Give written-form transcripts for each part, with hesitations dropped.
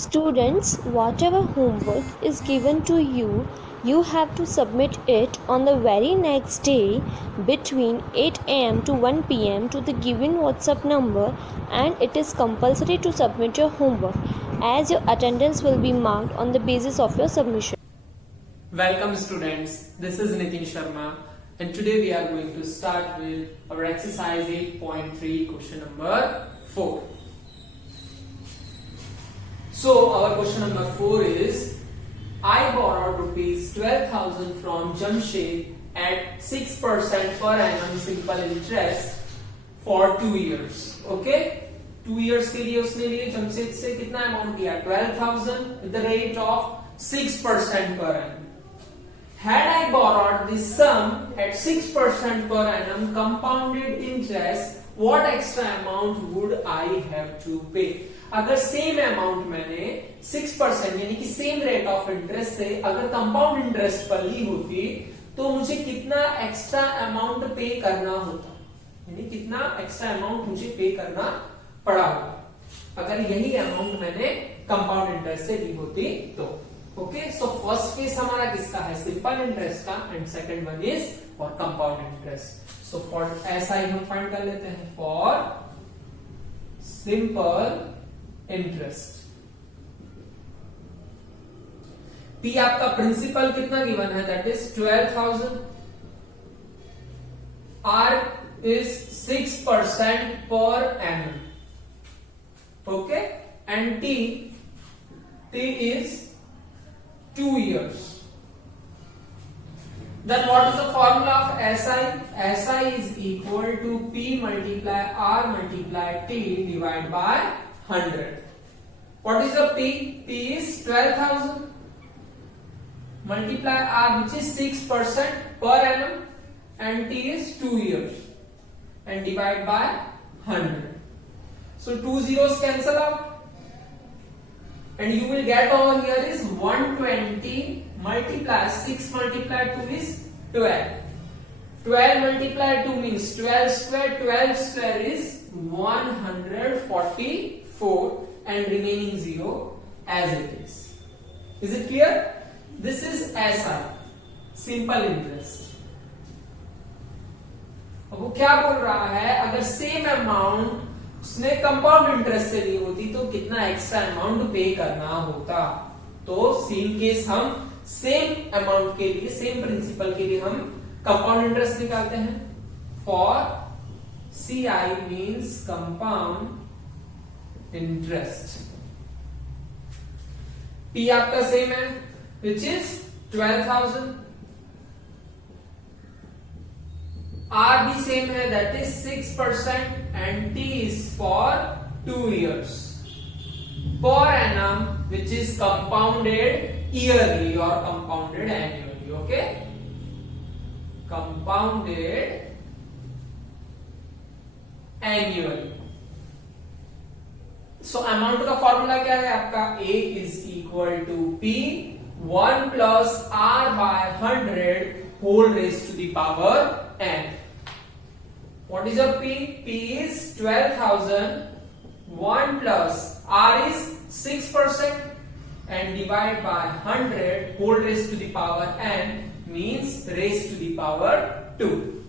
Students, whatever homework is given to you, you have to submit it on the very next day between 8 am to 1 pm to the given WhatsApp number, and it is compulsory to submit your homework as your attendance will be marked on the basis of your submission. Welcome students, this is Nitin Sharma and today we are going to start with our exercise 8.3 question number 4. So our question number 4 is, I borrowed rupees 12,000 from Jamshed at 6% per annum simple interest for 2 years. Okay, 2 years के लिए उसने लिए जमशेद से कितना amount दिया 12,000 with the rate of 6% per annum. Had I borrowed this sum at 6% per annum compounded interest, what extra amount would I have to pay? अगर same amount मैंने 6% यानी कि सेम रेट ऑफ इंटरेस्ट से अगर compound interest पर ली होती तो मुझे कितना एक्स्ट्रा अमाउंट पे करना होता, यानी कितना एक्स्ट्रा अमाउंट मुझे पे करना पड़ा होता अगर यही अमाउंट मैंने कंपाउंड इंटरेस्ट से ली होती तो. ओके, सो फर्स्ट केस हमारा किसका है, सिंपल इंटरेस्ट का, and second one is for compound interest. So for ऐसा ही हम फाइंड कर लेते हैं फॉर सिंपल इंटरेस्ट. पी आपका प्रिंसिपल कितना गिवन है, दैट इज 12,000. आर इज 6% पर annum. Okay, and T is 2 years. Then what is the formula of SI? SI is equal to P multiply R multiply T divided by 100. What is the P? P is 12,000 multiply R, which is 6% per annum, and T is 2 years, and divide by 100. So 2 zeros cancel out, and you will get over here is 120 multiply 6 multiply 2 is 12. 12 multiply 2 means 12 square. 12 square is 144, and remaining 0 as it is. Is it clear? This is SI, simple interest. अब वो क्या बोल रहा है, अगर same amount उसने compound interest से ली होती तो कितना एक्स्ट्रा अमाउंट पे करना होता. तो सेम केस हम सेम अमाउंट के लिए, सेम प्रिंसिपल के लिए हम कंपाउंड इंटरेस्ट निकालते हैं. For CI means compound interest. P आपका सेम है विच इज 12,000. R भी सेम है, that is 6%, and T is for 2 years per annum, which is compounded yearly or compounded annually. Okay, compounded annually. So amount का formula क्या है आपका, A is equal to P 1 plus R by 100 whole raised to the power n. What is your P? P is 12,000. 1 plus R is 6%, and divide by 100 whole raised to the power n means raised to the power 2.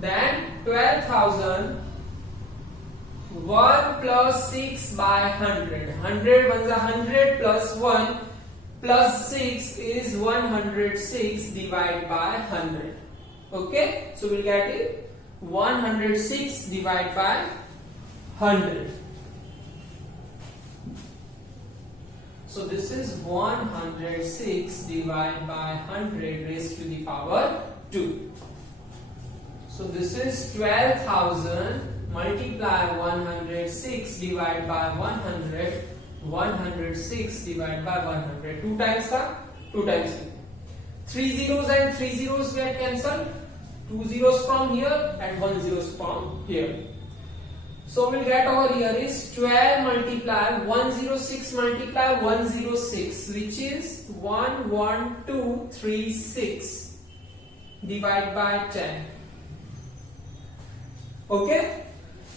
Then 12,000 1 plus 6 by 100. 100 1 is 100 plus 1 plus 6 is 106 divided by 100. Okay, so we'll get it 106 divided by 100. So this is 106 divided by 100 raised to the power 2. So this is 12,000 multiply 106 divided by 100. 106 divided by 100. 2 times का 2 times. 3 zeros and 3 zeros get cancelled. 2 zeros from here and 1 zeros from here. So we'll get over here is 12 multiply 106 multiply 106, which is 11236 divided by 10. Okay,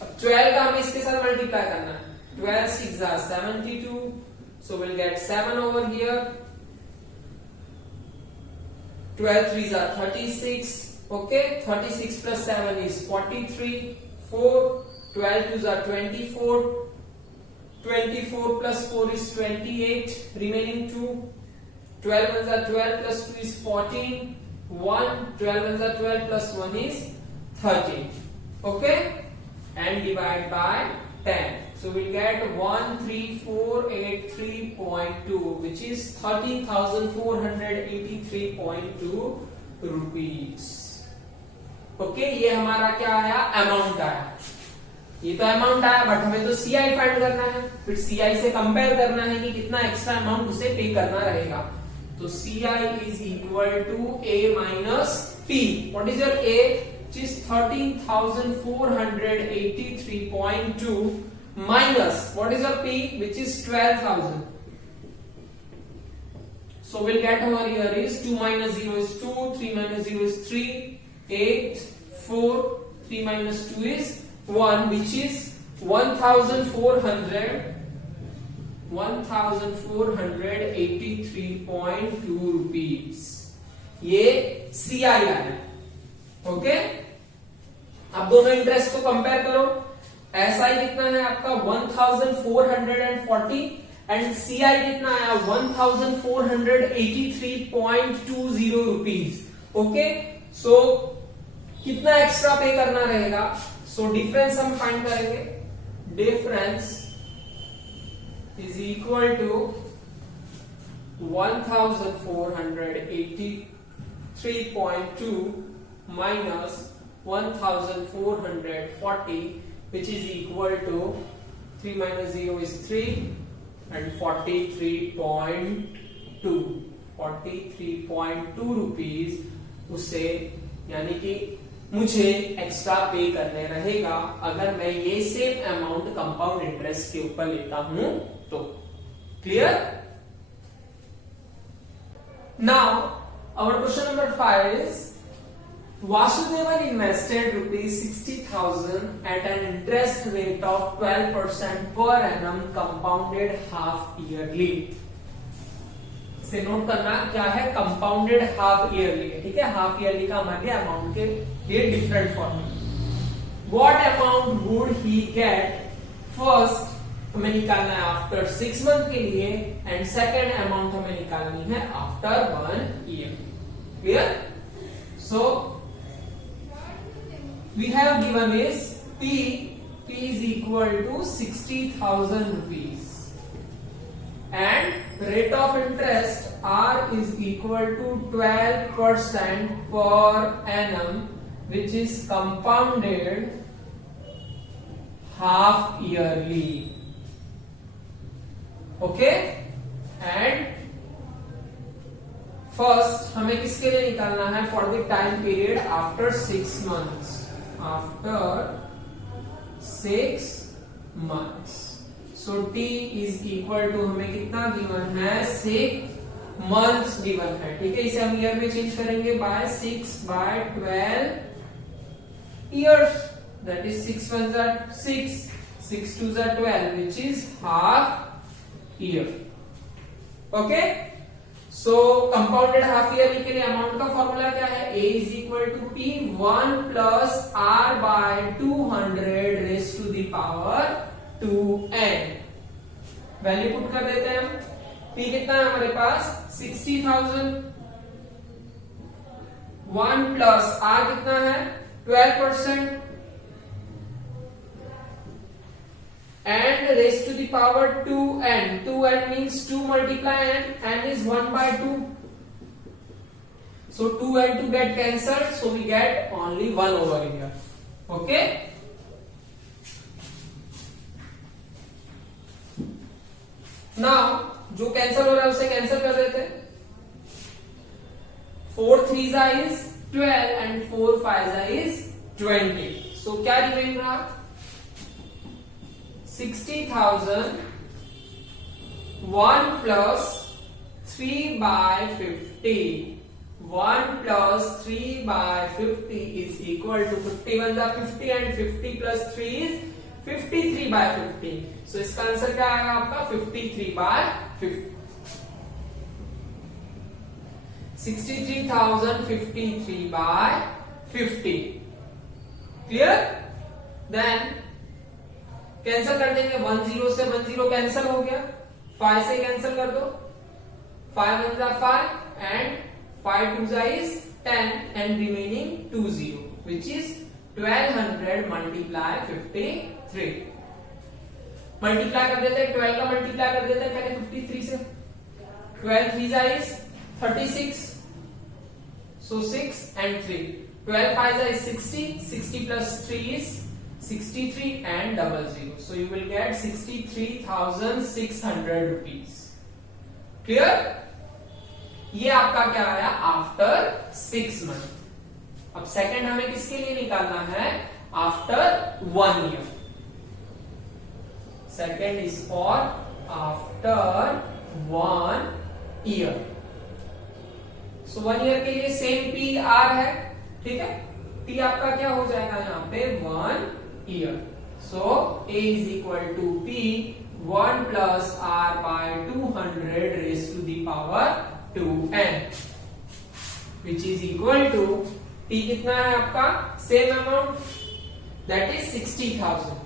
अब 12 का हमें इसके साथ multiply करना है. 12 6 are 72. So we'll get 7 over here. 12 3s are 36. Okay, 36 plus 7 is 43. 4. 12 2s are 24. 24 plus 4 is 28. Remaining 2. 12 ones are 12 plus 2 is 14. 1. 12 ones are 12 plus 1 is 13. Okay, and divide by 10. So we'll get 13483.2, which is 13,483.2 rupees. Okay, ये हमारा क्या आया, amount आया. ये तो amount आया, but हमें तो सीआई फाइंड करना है. फिर सीआई से कंपेयर करना है कि कितना एक्स्ट्रा अमाउंट उसे पे करना रहेगा. तो CI is equal to A minus P. What is your A? Which is 13,483.2 minus what is your P, which is 12,000. So we'll get over here is 2 minus 0 is 2, 3 minus 0 is 3, 8, 4, 3 minus 2 is 1, which is 1,483.2 rupees. ये CI आया. Okay, अब दोनों interest को compare करो. SI कितना है आपका 1440 and CI कितना आया 1483.20 रुपीज. ओके, सो कितना एक्स्ट्रा पे करना रहेगा? सो डिफरेंस हम फाइंड करेंगे. Difference is equal to 1483.2 minus 1440, which is equal to 3 minus 0 is 3 and 43.2 rupees उसे, यानी कि मुझे एक्स्ट्रा पे करने रहेगा अगर मैं ये सेम अमाउंट कंपाउंड इंटरेस्ट के ऊपर लेता हूं तो. Clear? Now our question number 5 is Vasudevan invested rupees 60,000 at an interest rate of 12% per annum compounded half yearly. से नोट करना क्या है, कंपाउंडेड हाफ ईयरली है. ठीक है, हाफ ईयरली का हमारे अमाउंट के लिए different formula. What amount would he get? First हमें निकालना है आफ्टर 6 मंथ के लिए एंड सेकेंड अमाउंट हमें निकालनी है after 1 year. Clear? So we have given is P is equal to 60,000 rupees and rate of interest R is equal to 12% per annum, which is compounded half yearly. Okay, and first हमें किसके लिए निकालना है? For the time period after 6 months. After 6 months. So T is equal to हमें कितना given है? 6 months given है. ठीक है, इसे हम ईयर में चेंज करेंगे bye 6 by 12 years. That is 6 ones are 6, 6 twos are 12, which is half year. Okay. So compounded half yearly के लिए अमाउंट का फॉर्मूला क्या है? A is equal to P 1 plus R by 200 raise to the power 2n. Value put कर देते हैं हम. P कितना है हमारे पास? 60,000. 1 प्लस R कितना है? 12%. And raised to the power 2n. 2n means 2 multiply n. N is 1 by 2. So 2 and 2 get cancelled. So we get only 1 over here. Okay. Now जो कैंसिल हो रहा है उसे कैंसिल कर देते हैं. 4 3s is 12 and 4 5s is 20. So क्या remain रहा? 60,000 1 plus 3 by 50. 1 plus 3 by 50 is equal to 51 are 50 and 50 plus 3 is 53/50। सो इसका आंसर क्या आएगा आपका 53/50। 63,053/50। क्लियर? देन कैंसिल कर देंगे, 10 से 10 कैंसिल हो गया, 5 से कैंसिल कर दो, 5 1 जा 5 and 5 2 जा is 10 and remaining 20 which is 1200 multiply 53। Multiply कर देते हैं, 12 का मल्टीप्लाई कर देते हैं पहले 53 से, 12 3 जा is 36, so 6 and 3, 12 5 जा is 60, 60 plus 3 is 63 and 00, so you will get 63,600 rupees। Clear? ये आपका क्या आया आफ्टर 6 मंथ। अब सेकंड हमें किसके लिए निकालना है, after 1 year. Second is for after 1 year. So 1 year के लिए सेम पी आर है, ठीक है। टी आपका क्या हो जाएगा यहाँ पे 1 year. So A is equal to P 1 plus r by 200 raised to the power 2n which is equal to t कितना है आपका, same amount, that is 60,000।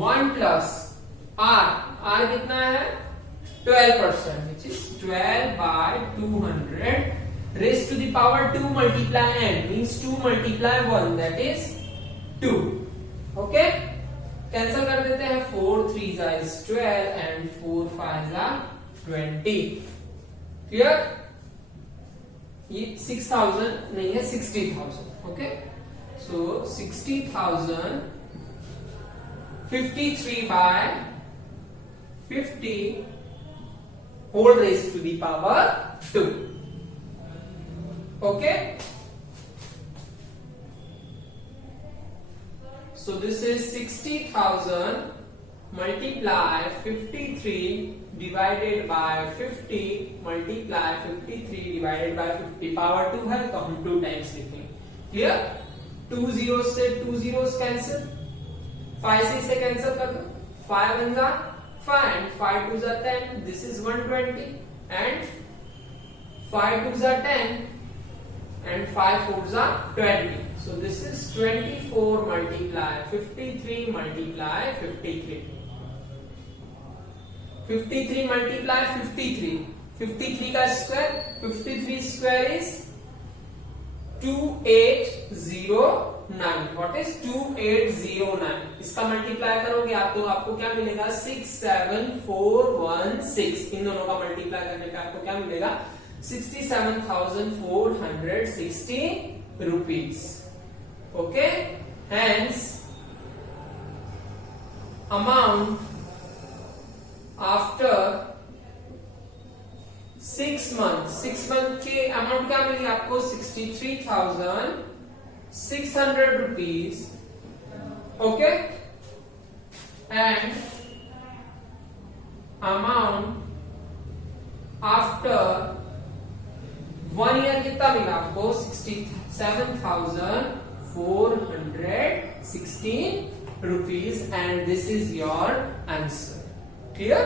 1 plus r कितना है 12% which is 12 by 200 raised to the power 2 multiply n means 2 multiply 1 that is 2। Okay, cancel कर देते हैं, 4 3 जा is 12 and 4 5 जा 20। क्लियर? ये 6,000 नहीं है 60,000। Okay, so 60,000 53/50 whole raised to the power 2। Okay, so this is 60,000 multiply 53 divided by 50 multiply 53 divided by 50 power 2 है तो हम 2 टाइम्स लिखेंगे। क्लियर? 2 zeros से 2 zeros कैंसिल, 5 से कैंसिल कर दो, 5 1 जा 5 and 5 2 जा 10, this is 120 and 5 2 जा 10 and 5 4 जा 20, so this is 24 multiply 53 multiply 53, 53 multiply 53, 53 का square, 53 square is 2809। What is 2809? इसका मल्टीप्लाई करोगे आप तो आपको क्या मिलेगा 67416। इन दोनों का मल्टीप्लाई करने पे आपको क्या मिलेगा 67,460 rupees। Okay, hence amount after 6 months, 6 month के अमाउंट क्या मिली आपको 63,600 rupees। Okay, and amount after 1 year कितना मिला आपको 67,416 rupees, and this is your answer। Clear?